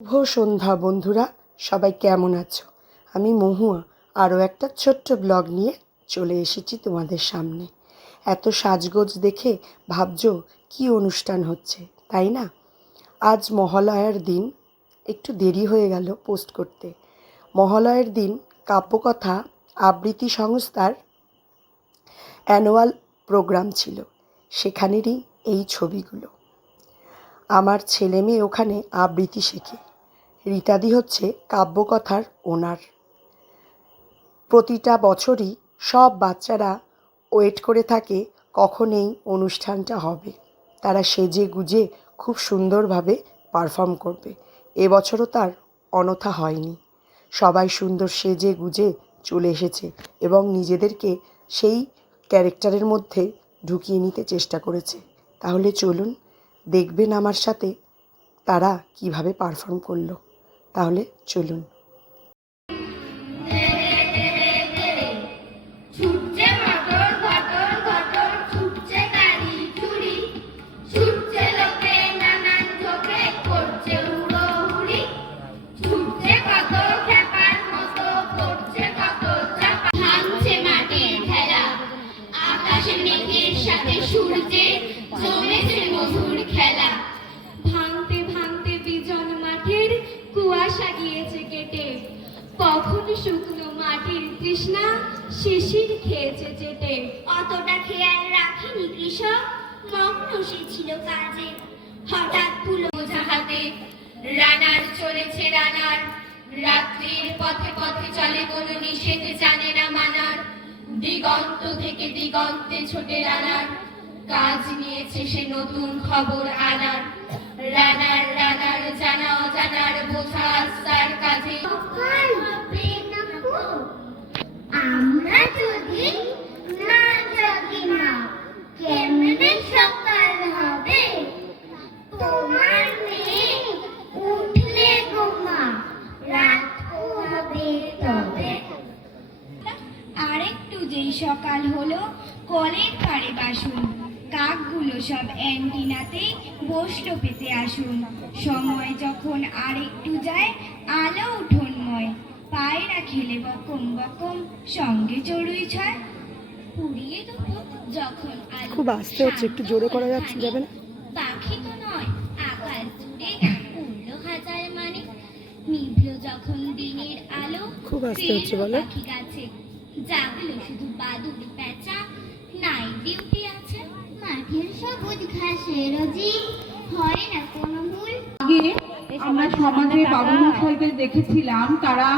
শুভ সন্ধ্যা বন্ধুরা, সবাই কেমন আছো? আমি মহুয়া আরও একটা ছোট্ট ব্লগ নিয়ে চলে এসেছি তোমাদের সামনে। এত সাজগোজ দেখে ভাবছো কি অনুষ্ঠান হচ্ছে, তাই না? আজ মহালয়ার দিন, একটু দেরি হয়ে গেল পোস্ট করতে। মহালয়ার দিন কাব্যকথা আবৃত্তি সংস্থার অ্যানুয়াল প্রোগ্রাম ছিল, সেখানেরই এই ছবিগুলো। আমার ছেলে মেয়ে ওখানে আবৃত্তি শেখে। রীতাদি হচ্ছে কাব্যকথার ওনার। প্রতিটা বছরই সব বাচ্চারা ওয়েট করে থাকে কখন এই অনুষ্ঠানটা হবে। তারা সেজে গুজে খুব সুন্দরভাবে পারফর্ম করবে। এবছরও তার অনথা হয়নি। সবাই সুন্দর সেজে গুজে চলে এসেছে এবং নিজেদেরকে সেই ক্যারেক্টারের মধ্যে ঢুকিয়ে নিতে চেষ্টা করেছে। তাহলে চলুন দেখবেন আমার সাথে তারা কিভাবে পারফর্ম করলো। তাহলে চলুন। কুয়াশা গিয়েছে কেটে, কখন শুকনো মাটির তৃষ্ণা শিশির খেয়েছে চেটে। অতটা খেয়াল রাখেনি কৃষক, মগ্ন সে ছিল কাজে। হঠাৎ পুলো হাতে রানার চলেছে রানার, রাত্রির পথে পথে চলে কোনো নিষেধ জানে না মানার। দিগন্ত থেকে দিগন্তে ছোটে রানার, কাজ নিয়েছে সে নতুন খবর আনার। রানার রানার জানা অজানার বোঝা তার কাজে। আমরা যদি না জাগি না, কেমনে সকাল হবে? তোমার মেয়ে উঠলে গোমা, রাত হবে তবে। আরেকটু যেই সকাল হলো, কলের পাড়ে বাসুন, কাকগুলো সব অ্যান্টিনাতে বসলো পেতে আসুন। সময় যখন আরেকটু যায়, আলো উঠোনময়, পায়রা খেলে বকম বকম, সঙ্গে চড়ুই ছয়। পুড়িয়ে দুপুর যখন আলো খুব আস্তে হচ্ছে, একটু জোরে করা যাবে না? পাখি তো নয়, আকাশ জুড়ে উড়লো হাজার মানে। নিভলো যখন দিনের আলো, খুব আস্তে হচ্ছে বলো। পাখি গাছে জাগলো শুধু বাদুড় পেঁচা, নাইট ডিউটি আছে। মাঠের সবুজ ঘাসে রোজি হয় না কোনো ভুল। আগে আমরা সমাজে বাবুমশাইদের দেখেছিলাম, তারা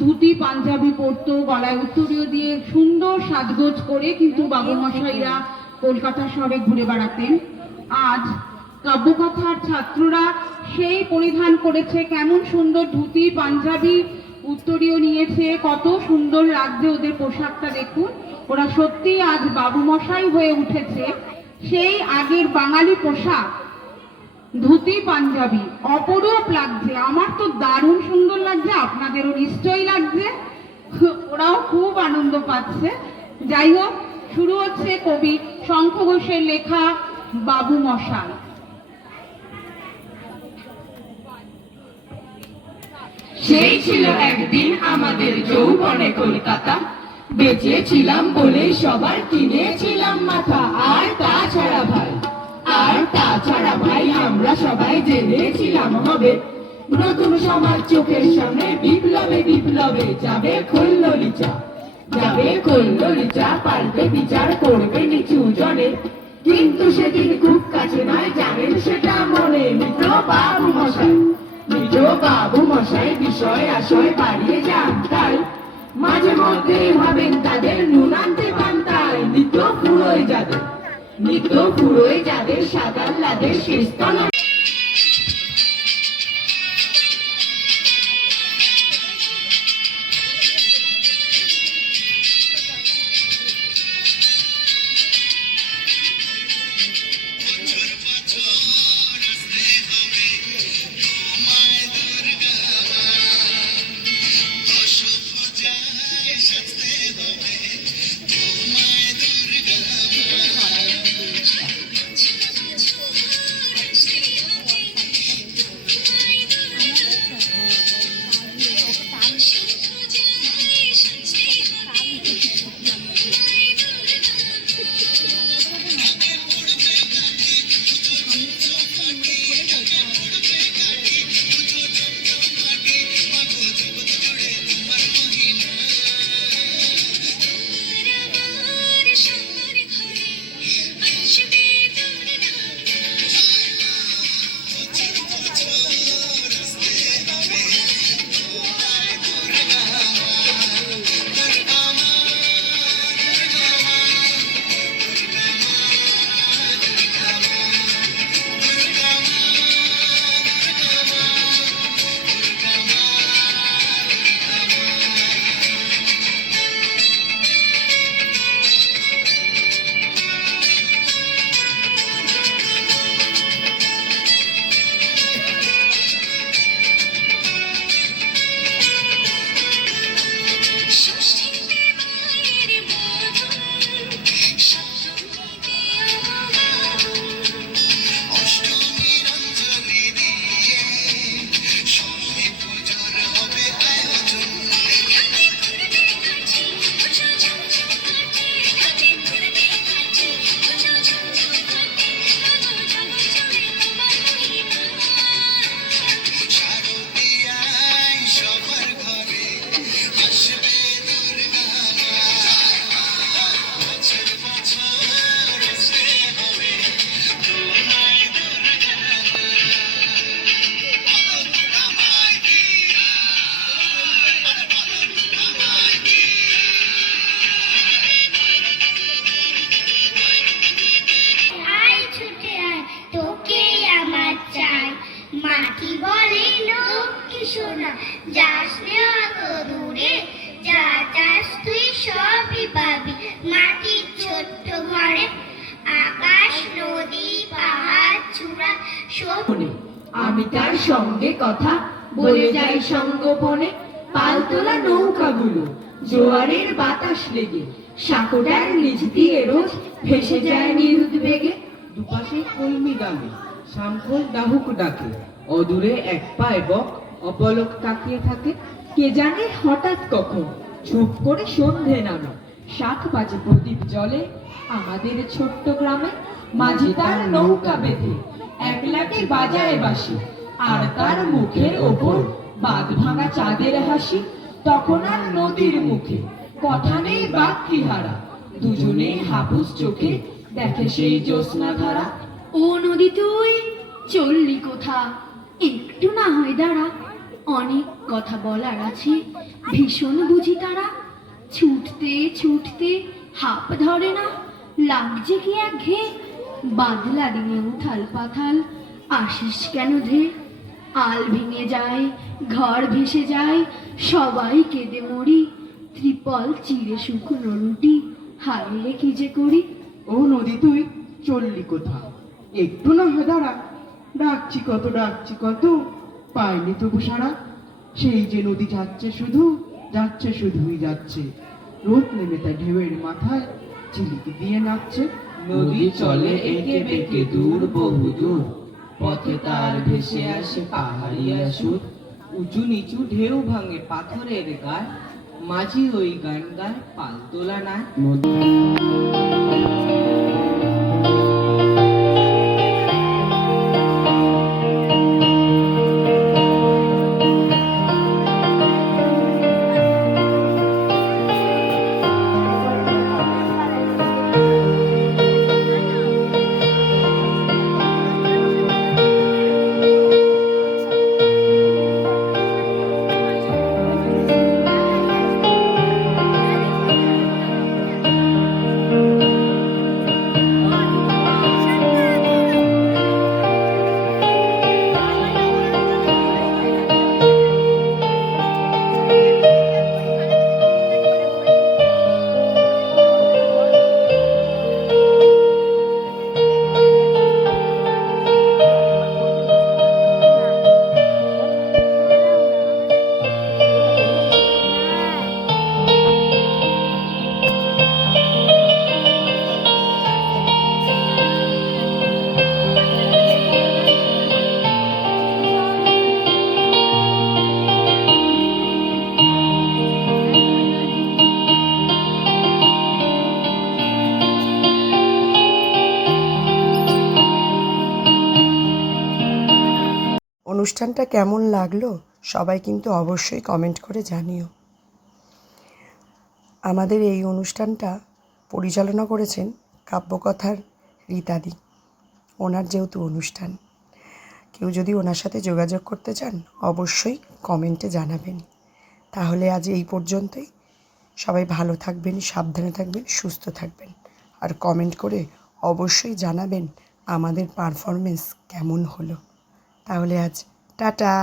ধুতি পাঞ্জাবি পরতো, গলায় উত্তরীয় দিয়ে সুন্দর সাজগোজ করে কিন্তু বাবুমশাইরা কলকাতা শহরে ঘুরে বেড়াতেন। আজ কাব্যকথার ছাত্ররা সেই পরিধান করেছে, কেমন সুন্দর ধুতি পাঞ্জাবি উত্তরীয় নিয়েছে, কত সুন্দর লাগছে ওদের পোশাকটা দেখুন। ওরা সত্যি আজ বাবুমশাই হয়ে উঠেছে। সেই আগের বাঙালি পোশাক ধুতি পাঞ্জাবি অপরূপ লাগছে। আমার তো দারুণ সুন্দর লাগছে, আপনাদেরও নিশ্চয়ই লাগছে। ওরাও খুব আনন্দ পাচ্ছে। যাই হোক, শুরু হচ্ছে কবি শঙ্খ ঘোষের লেখা বাবু মশাই। সেই ছিল একদিন আমাদের যৌবনে কলকাতা, বেঁচেছিলাম বলে সবার কিনেছিলাম মাথা। আর তাছাড়া ভাই আমরা সবাই জেনেছিলাম হবে নতুন সমাজ চোখের সামনে। বিপ্লবে বিপ্লবে যাবে খোল্লরিচা, পাল্টে বিচার করবে নিচু জনে। কিন্তু সেদিন খুব কাছে নয়, জানেন সেটা মনে। মিত্র বাবু মশাই বিষয় আশয় বাড়িয়ে যান, তাই মাঝে মধ্যেই ভাবেন তাদের নুন আনতে পান্তায়। নিত্য ফুরোয় যাদের সাদার লাদের শেষ তলা। না, যাস রে অত দূরে, যা চাস তুই সবই পাবি মাটির ছোট্ট ঘরে। আকাশ, নদী, পাহাড়, চূড়া সব মনে আমি তার সঙ্গে কথা বলে যাই সঙ্গোপনে। পালতোলা নৌকাগুলো জোয়ারের বাতাস লেগে সাঁকোটার নিচ দিয়ে রোজ ভেসে যায় নিরুদ্বেগে। দুপাশে কলমি গানে শামখোল ডাহুক ডাকে, অদূরে এক পায়ে বক অপলক তাকিয়ে থাকে। কে জানে হঠাৎ কখন চুপ করে সন্ধে নামে, 7 বাজে প্রদীপ জ্বলে আমাদের ছোট্ট গ্রামে। মাঝি তার নৌকা বেঁধে একলাকে বাজায় বাঁশি, আর তার মুখের ওপর বাঁধ ভাঙা চাঁদের হাসি। তখন আর নদীর মুখে কথা নেই বাক্যি হারা, দুজনেই হাপুস চোখে দেখে সেই জ্যোৎস্না ধারা। ও নদী তুই চললি কোথা, একটু না হয় দাঁড়া, অনেক কথা বলার আছে, ভীষণ বুঝি তারা। ছুটতে ছুটতে হাঁপ ধরে না, লাগছে কি একঘেয়ে, বাদলা দিনে উথাল পাথাল, আসিস কেন ধে? আল ভেঙে যায়, ঘর ভেসে যায়, সবাই কেঁদে মরি, ত্রিপল চিড়ে শুকনো রুটি, হায় রে কি যে করি। ও নদী তুই চললি কোথা, একটু না হয় দাঁড়া, ডাকছি কত পাইনি তবু সারা। সেই যে নদী যাচ্ছে শুধুই যাচ্ছে, রোদ নেমে তার ঢেউয়ের মাথায় ঝিলিক দিয়ে নাচছে। নদী চলে এঁকে বেঁকে দূর বহু দূর, পথে তার ভেসে আসে পাহাড়িয়া সুর। উঁচু নিচু ঢেউ ভাঙে পাথরের গায়, মাঝি ওই গান গায় পালতোলা নায়। অনুষ্ঠানটা কেমন লাগলো সবাই কিন্তু অবশ্যই কমেন্ট করে জানিও। আমাদের এই অনুষ্ঠানটা পরিচালনা করেছেন কাব্যকথার রীতাদি। ওনার যেহেতু অনুষ্ঠান, কেউ যদি ওনার সাথে যোগাযোগ করতে চান অবশ্যই কমেন্টে জানাবেন। তাহলে আজ এই পর্যন্তই। সবাই ভালো থাকবেন, সাবধানে থাকবেন, সুস্থ থাকবেন, আর কমেন্ট করে অবশ্যই জানাবেন আমাদের পারফরমেন্স কেমন হলো। তাহলে আজ টাটা।